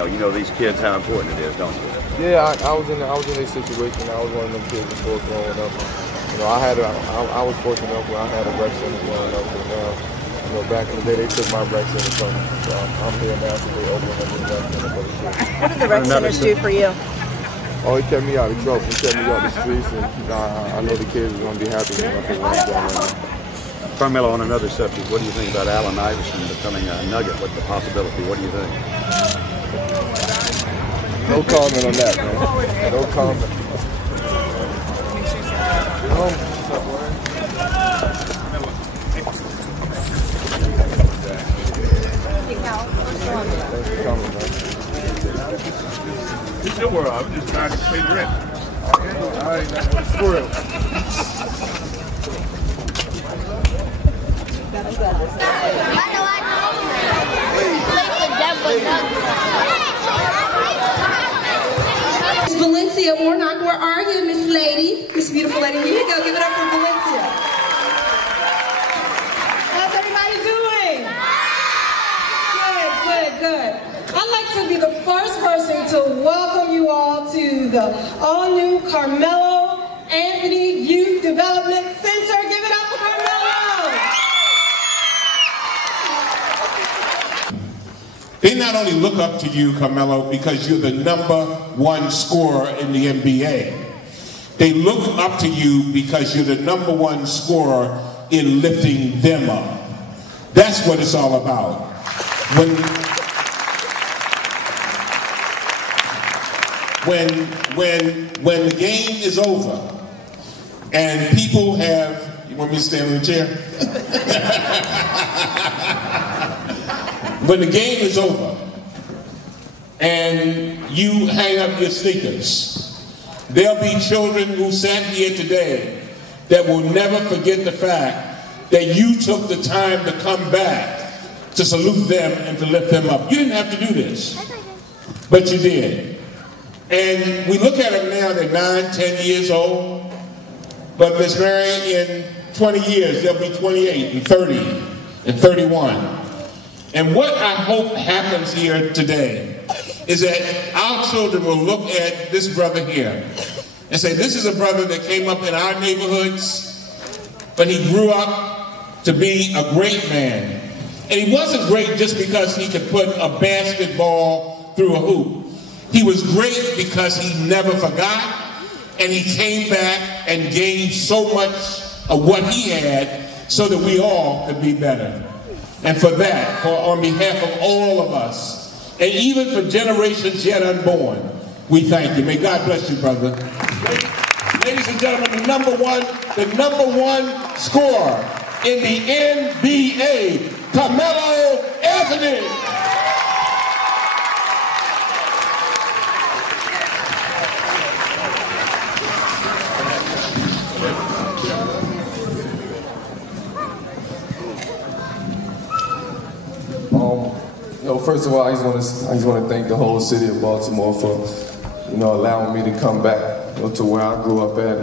You know these kids, how important it is, don't you? Yeah, I was in a situation. I was one of them kids before growing up. I was fortunate enough where I had a rec center growing up, but now, back in the day they took my rec center from me. So I'm here now to they open up a rec center for the kids. What did the rec centers do for you? Oh, it kept me out of trouble. It kept me out the streets, and I know the kids are going to be happy when I'm going right now. Carmelo, on another subject, what do you think about Allen Iverson becoming a Nugget? What's the possibility? What do you think? No comment on that, man. No comment. Thanks for coming, man. It's your world. I'm just trying to pay the rent. All right, for real. Miss Valencia Warnock, where are you, Miss Lady? Miss Beautiful Lady, here you go. Give it up for Valencia. How's everybody doing? Good. I'd like to be the first person to welcome you all to the all-new Carmelo Anthony Youth Development Center. Give it up for Carmelo. They not only look up to you, Carmelo, because you're the #1 scorer in the NBA. They look up to you because you're the #1 scorer in lifting them up. That's what it's all about. When the game is over and people have, you want me to stand in the chair? When the game is over and you hang up your sneakers, there'll be children who sat here today that will never forget the fact that you took the time to come back to salute them and to lift them up. You didn't have to do this, but you did. And we look at them now, they're 9, 10 years old, but Miss Mary, in 20 years, they'll be 28 and 30 and 31. And what I hope happens here today is that our children will look at this brother here and say, this is a brother that came up in our neighborhoods, but he grew up to be a great man. And he wasn't great just because he could put a basketball through a hoop. He was great because he never forgot, and he came back and gave so much of what he had so that we all could be better. And for that, on behalf of all of us, and even for generations yet unborn, we thank you. May God bless you, brother. Ladies and gentlemen, the number one scorer in the NBA, Carmelo Anthony. First of all, I just want to thank the whole city of Baltimore for, allowing me to come back, to where I grew up at.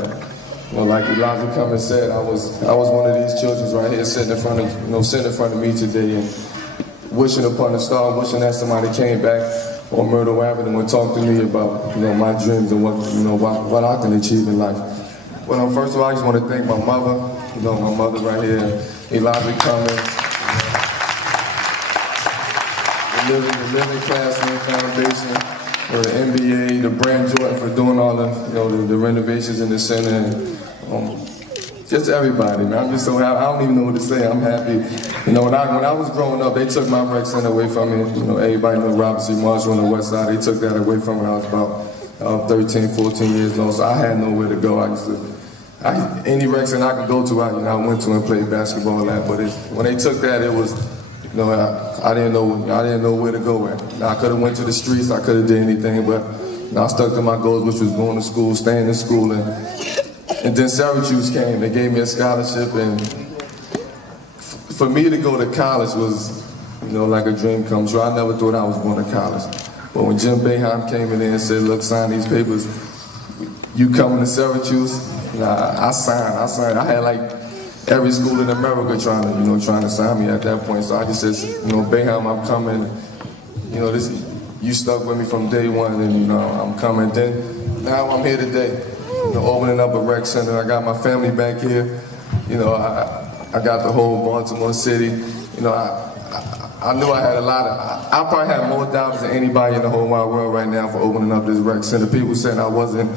And, like Elijah Cummings said, I was one of these children right here sitting in front of me today and wishing upon a star, wishing that somebody came back on Myrtle Avenue and talked to me about, my dreams and what I can achieve in life. Well, first of all, I just want to thank my mother, my mother right here, Elijah Cummings. The Living Classroom Foundation, the NBA, the Brand Jordan for doing all the renovations in the center, and just everybody, man. I'm just so happy. I don't even know what to say. I'm happy. When I was growing up, they took my rec center away from me. Everybody knows Robert C. Marshall on the west side. They took that away from me when I was about 13, 14 years old. So I had nowhere to go. Any rec center I could go to, I went to and played basketball at. But when they took that, it was. I didn't know where to go at. I could have went to the streets, I could have did anything, but I stuck to my goals, which was going to school, staying in school, and then Syracuse came. They gave me a scholarship, and for me to go to college was, like a dream come true. I never thought I was going to college. But when Jim Boeheim came in there and said, look, sign these papers, you coming to Syracuse? I signed. I had like every school in America trying to sign me at that point. So I just said, Boeheim, I'm coming. you stuck with me from day one, and you know I'm coming. Then now I'm here today, you know, opening up a rec center. I got my family back here. You know, I got the whole Baltimore City. You know, I knew I had a lot of. I probably have more dollars than anybody in the whole wide world right now for opening up this rec center. People saying I wasn't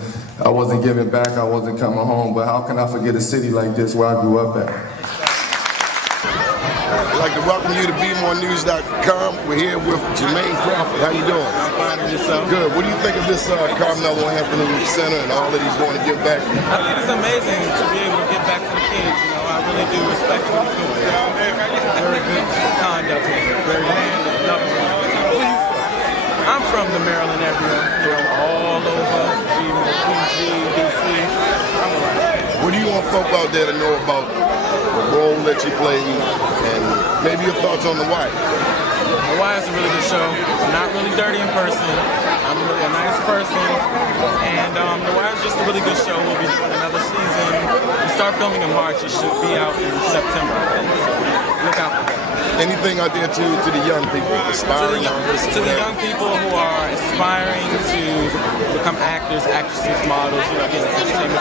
giving back, I wasn't coming home. But how can I forget a city like this where I grew up at? I'd like to welcome you to BMORENEWS.com. We're here with Jermaine Crawford. How you doing? I'm fine, and yourself? Good. What do you think of this Carmelo Anthony Center and all that he's going to give back? I think it's amazing to be able to give back to the kids. You know, I really do respect what he's doing. Very good conduct here. Very manly, loving. Who you from? I'm from the Maryland area. You know, all over, PG, DC. I'm around. What do you want folk out there to know about the role that you play and maybe your thoughts on The Wire? The Wire is a really good show. I'm not really dirty in person. I'm really a nice person. And The Wire is just a really good show. We'll be doing another season. We start filming in March. It should be out in September. So look out for that. Anything out there to the young people aspiring to the young people who are aspiring to become actors, actresses, models, you know, get entertainment.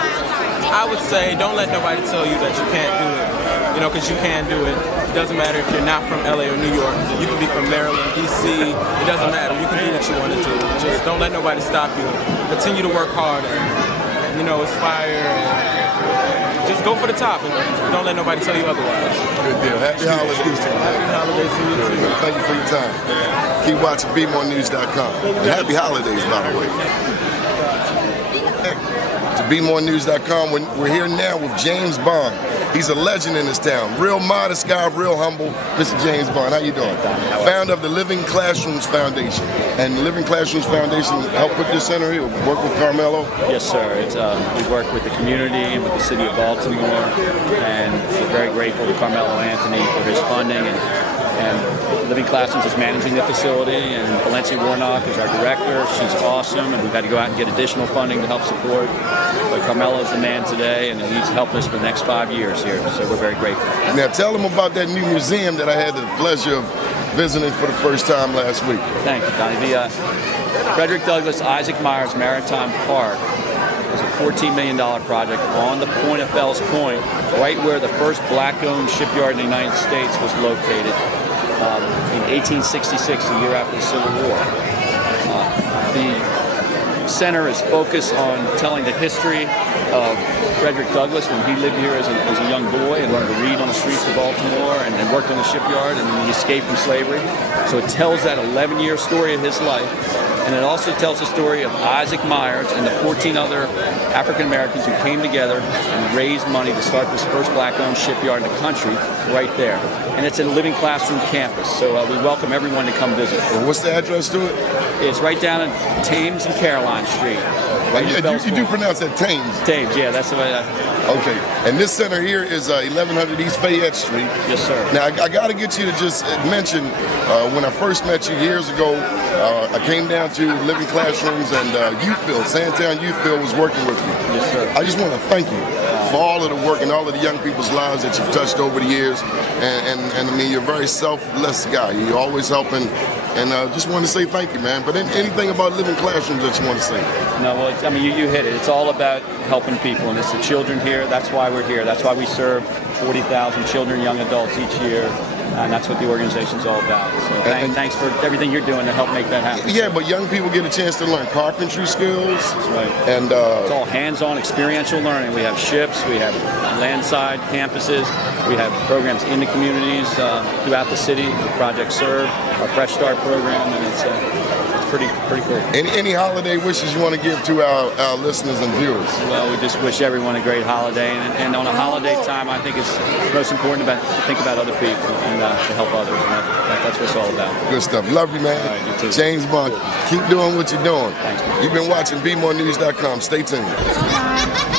I would say don't let nobody tell you that you can't do it, you know, because you can do it. It doesn't matter if you're not from LA or New York. You can be from Maryland, DC. It doesn't matter. You can do what you want to do. Just don't let nobody stop you. Continue to work hard and, you know, aspire and just go for the top and don't let nobody tell you otherwise. Good deal. Happy holidays to you. Happy holidays to you too. Thank you for your time. Keep watching BMORENEWS.com. And happy holidays, by the way. To BMORENEWS.com, we're here now with James Bond. He's a legend in this town. Real modest guy, real humble. Mr. James Bond, how you doing? Founder of the Living Classrooms Foundation. And the Living Classrooms Foundation helped put this center here, work with Carmelo? Yes, sir. We work with the community and with the city of Baltimore, and we're very grateful to Carmelo Anthony for his funding. And Living Classrooms is managing the facility, and Valencia Warnock is our director. She's awesome, and we've had to go out and get additional funding to help support. But Carmelo's the man today, and he's helped us for the next 5 years here, so we're very grateful. Now tell them about that new museum that I had the pleasure of visiting for the first time last week. Thank you, Donnie. The Frederick Douglass Isaac Myers Maritime Park is a $14 million project on the point of Fells Point, right where the first black-owned shipyard in the United States was located. In 1866, the year after the Civil War. The center is focused on telling the history of Frederick Douglass when he lived here as a young boy and learned to read on the streets of Baltimore and worked on the shipyard, and then he escaped from slavery. So it tells that 11-year story of his life. And it also tells the story of Isaac Myers and the 14 other African Americans who came together and raised money to start this first black-owned shipyard in the country right there. And it's a Living Classroom campus, so we welcome everyone to come visit. Well, what's the address to it? It's right down in Thames and Caroline Street. Right you do pronounce that Thames. Thames, yeah, that's the way Okay, and this center here is 1100 East Fayette Street. Yes, sir. Now, I got to get you to just mention, when I first met you years ago, I came down to Living Classrooms and Youthville, Sandtown Youthville was working with you. Yes, sir. I just want to thank you for all of the work and all of the young people's lives that you've touched over the years. And I mean, you're a very selfless guy. You're always helping. And just want to say thank you, man. But anything about Living Classrooms that you want to say? No, well, I mean, you hit it. It's all about helping people, and it's the children here. That's why we're here. That's why we serve 40,000 children, young adults each year. And that's what the organization's all about. So thanks for everything you're doing to help make that happen. Yeah, but young people get a chance to learn carpentry skills. That's right. And it's all hands-on experiential learning. We have ships, we have landside campuses, we have programs in the communities throughout the city. The Project Serve, our Fresh Start program, and it's pretty cool. Any holiday wishes you want to give to our listeners and viewers? Well, we just wish everyone a great holiday, and on a holiday time, I think it's most important to think about other people and to help others. And that's what it's all about. Good stuff. Love you, man. All right, you too. James Bond, keep doing what you're doing. Thanks, man. You've been watching BMORENEWS.com. Stay tuned.